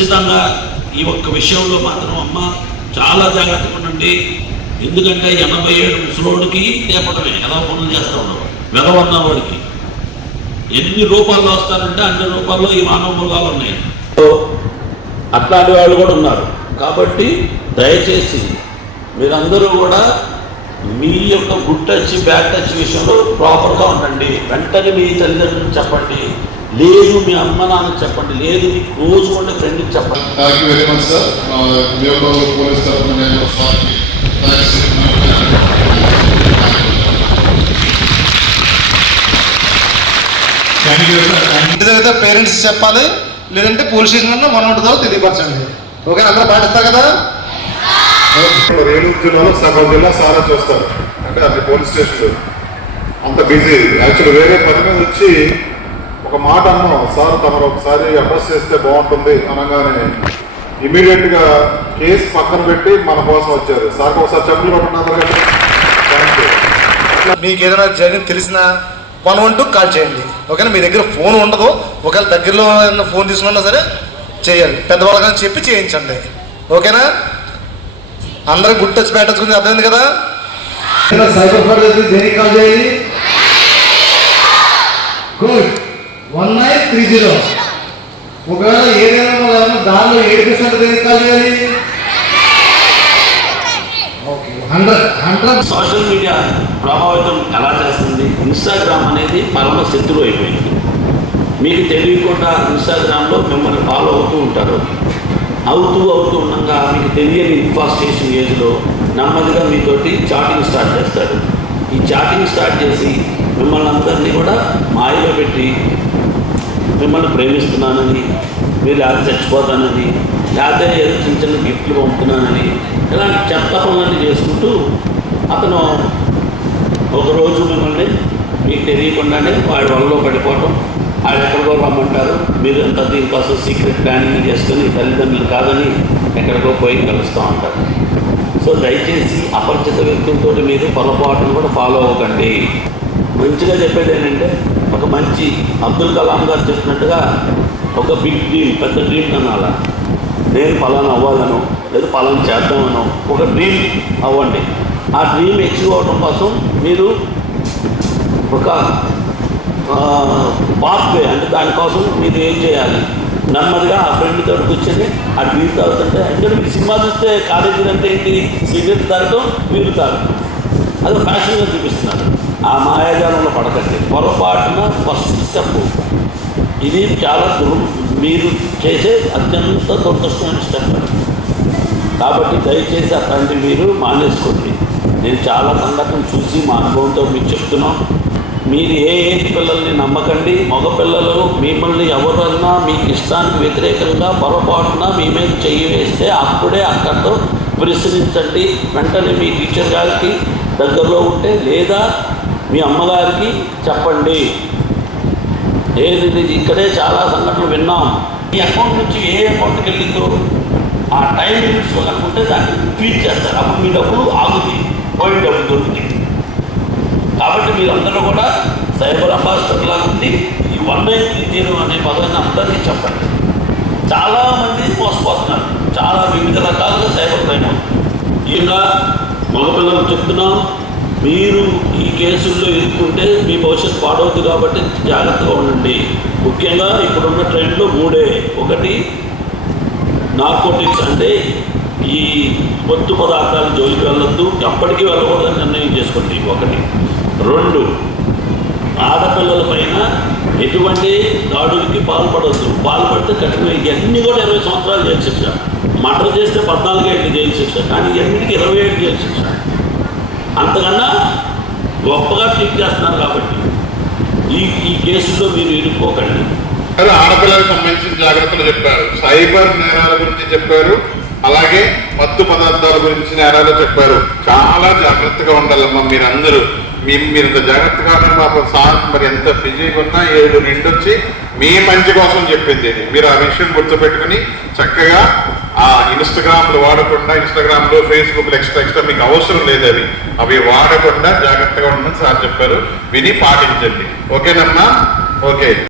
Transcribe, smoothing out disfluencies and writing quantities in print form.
ఖచ్చితంగా ఈ ఒక్క విషయంలో మాత్రం అమ్మ చాలా జాగ్రత్తగా ఉండండి. ఎందుకంటే 87 ముసలోడికి తేపడమే ఎలా పనులు చేస్తూ ఉన్నాం. వెలవన్న వాడికి ఎన్ని రూపాల్లో వస్తారంటే అన్ని రూపాల్లో ఈ మానవ మృగాలు ఉన్నాయి. అట్లాంటి వాళ్ళు కూడా ఉన్నారు. కాబట్టి దయచేసి మీరందరూ కూడా మీ యొక్క గుడ్ టచ్ బ్యాడ్ టచ్ విషయంలో ప్రాపర్గా ఉండండి. వెంటనే మీ తల్లిదండ్రులకు చెప్పండి, లేదు మీ అమ్మ నాన్నకి చెప్పండి, లేదు మీ క్లోజ్ ఉండే ఫ్రెండ్కి చెప్పండి. Thank you very much sir. Police తరఫున నేను ఇంటి దగ్గర పేరెంట్స్ చెప్పాలి, లేదంటే పోలీస్ స్టేషన్లో మనం ఉంటుందో తెలియపరచండి. ఓకే, అందరూ పాటిస్తారు కదా. ఏలూరు జిల్లాలో సగం జిల్లా సారా చూస్తారు. అంటే అన్ని పోలీస్ స్టేషన్లు అంత బిజీ. యాక్చువల్లీ వేరే పని మీద వచ్చి ఒక మాట అన్నాం, సార్ తమరు ఒకసారి అడ్రస్ చేస్తే బాగుంటుంది అనగానే ఇమీడియట్గా కేసు పక్కన పెట్టి మన కోసం వచ్చారు. సార్ ఒకసారి చెప్పులు పట్టున్నారు కదా. Thank you. మీకు ఏదైనా జరిగింది తెలిసినా 112 కాల్ చేయండి. ఓకేనా, మీ దగ్గర ఫోన్ ఉండదు, ఒకవేళ దగ్గరలో ఫోన్ తీసుకున్నా సరే చేయాలి. పెద్దవాళ్ళకని చెప్పి చేయించండి. ఓకేనా, అందరూ గుడ్ టచ్ బ్యాడ్ టచ్ గురించి అర్థమైంది కదా. సైబర్ ఫ్రాడ్ అయితే దేనికి కాల్ చేయాలి? గుడ్ 1930. ఒకవేళ ఏదైనా దానిలో 7% దేనికి కాల్ చేయాలి? ఓకే, 100. సోషల్ మీడియా ప్రభావితం ఎలా చేస్తుంది? ఇన్స్టాగ్రామ్ అనేది పరమ శత్రువు అయిపోయింది. మీకు తెలియకుండా ఇన్స్టాగ్రామ్లో మిమ్మల్ని ఫాలో అవుతూ ఉంటారు. అవుతూ ఉండగా మీకు తెలియని ఇన్ఫాస్టేషన్ ఏజ్లో నెమ్మదిగా మీతోటి చాటింగ్ స్టార్ట్ చేస్తాడు. ఈ చాటింగ్ స్టార్ట్ చేసి మిమ్మల్ని అందరినీ కూడా మాయలో పెట్టి మిమ్మల్ని ప్రేమిస్తున్నానని, మీరు లేకపోతే చచ్చిపోతానని, లేకపోతే ఏదో చిన్న గిఫ్ట్లు పంపుతున్నానని, ఇలాంటి చెత్త పనులన్నీ చేసుకుంటూ అతను ఒకరోజు మిమ్మల్ని మీకు తెలియకుండానే వాడి వలలో పడిపోవటం, వాళ్ళు ఎక్కడికో రమ్మంటారు, మీరు అంత దీనికోసం సీక్రెట్ ప్లానింగ్ చేసుకొని తల్లిదండ్రులు కాదని ఎక్కడికో పోయి కలుస్తూ ఉంటారు. సో దయచేసి అపరిచిత వ్యక్తులతో మీరు పొరపాటును కూడా ఫాలో అవ్వకండి. మంచిగా చెప్పేది ఏంటంటే, ఒక మంచి అబ్దుల్ కలాం గారు చెప్పినట్టుగా ఒక బిగ్ డ్రీమ్, పెద్ద డ్రీమ్ అనాలా. నేను పలానా అవ్వాలను, లేదా పలానా చేద్దామనో ఒక డ్రీమ్ అవ్వండి. ఆ డ్రీమ్ అచీవ్ అవ్వడం కోసం మీరు ఒక పాత్వే, అంటే దానికోసం మీరు ఏం చేయాలి? నెమ్మదిగా ఆ ఫ్రెండ్ తోటి కూర్చొని ఆ డ్రీమ్ తాగుతుంటే, ఎందుకంటే మీరు సినిమా చూస్తే కాలేజీలు అంటే ఏంటి, సిగరెట్ తాగడం, వీరు తాగడం, అది ఫ్యాషన్గా చూపిస్తున్నారు. ఆ మాయాజాలంలో పడకండి. పొరపాటున ఫస్ట్ స్టెప్ ఇది చాలా మీరు చేసే అత్యంత దురదృష్టమైన స్టెప్. కాబట్టి దయచేసి అట్లాంటి మీరు మానేసుకోండి. నేను చాలా సంఘటనలు చూసి మా అనుభవంతో మీకు చెప్తున్నాం. మీరు ఏ ఏజ్ పిల్లల్ని నమ్మకండి. మగపిల్లలు మిమ్మల్ని ఎవరన్నా మీకు ఇష్టానికి వ్యతిరేకంగా పొరపాటున మీ మీద చెయ్యి వేస్తే అప్పుడే అక్కడితో ప్రశ్నించండి. వెంటనే మీ టీచర్ గారికి దగ్గరలో ఉంటే, లేదా మీ అమ్మగారికి చెప్పండి. ఏది ఇక్కడే చాలా సంఘటనలు విన్నాం. ఈ అకౌంట్ నుంచి ఏ అకౌంట్కి వెళ్ళిందో ఆ టైం లిమిట్స్ అనుకుంటే దాన్ని ట్వీట్ చేస్తారు. అప్పుడు మీ డబ్బులు ఆగుతాయి, పోయిన డబ్బులు దొరుకుతాయి. కాబట్టి మీరందరూ కూడా సైబర్ అంబాసిడర్ లాగా ఉంది. ఈ 1930 అనే పదాన్ని అందరికీ చెప్పండి. చాలామంది మోసపోతున్నారు. చాలా వివిధ రకాలుగా సైబర్ క్రైమ్ అవుతుంది. ఇంకా మగపిల్లలకు చెప్తున్నాం, మీరు ఈ కేసుల్లో ఇరుక్కుంటే మీ భవిష్యత్తు పాడవుతుంది. కాబట్టి జాగ్రత్తగా ఉండండి. ముఖ్యంగా ఇప్పుడున్న ట్రెండ్లో 3. ఒకటి నార్కోటిక్స్, అంటే ఈ మత్తు పదార్థాల జోలికి వెళ్ళొద్దు, ఎప్పటికీ వెళ్ళకూడదని నిర్ణయం చేసుకోండి. 1. 2, ఆడపిల్లల పైన ఎటువంటి దాడులకి పాల్పడితే కఠిన. ఇవన్నీ కూడా 20 సంవత్సరాలు జైలు శిక్ష. మర్డర్ చేస్తే 14 ఏళ్ళు జైలు శిక్ష, కానీ ఇవన్నిటికీ 20 ఏళ్ళు జైలు శిక్ష. అంతకన్నా గొప్పగా ట్రీట్ చేస్తున్నారు. కాబట్టి ఈ కేసులో మీరు ఇరుక్కోకండి. ఆడపిల్లలకు సంబంధించిన జాగ్రత్తలు చెప్పారు, సైబర్ నేరాల గురించి చెప్పారు, అలాగే మత్తు పదార్థాల గురించి నేరాలు చెప్పారు. చాలా జాగ్రత్తగా ఉండాలమ్మా మీరందరూ. మీరంత జాగ్రత్తగా పాపం సార్ మరి ఎంత బిజీగా ఉన్నా 7 వచ్చి మీ మంచి కోసం చెప్పింది ఇది. మీరు ఆ విషయం గుర్తుపెట్టుకుని చక్కగా ఆ ఇన్స్టాగ్రామ్లు వాడకుండా, ఇన్స్టాగ్రామ్లో ఫేస్బుక్లు ఎక్స్ట్రా మీకు అవసరం లేదు, అవి వాడకుండా జాగ్రత్తగా ఉండమని సార్ చెప్పారు. విని పాటించండి. ఓకేనమ్మా? ఓకే.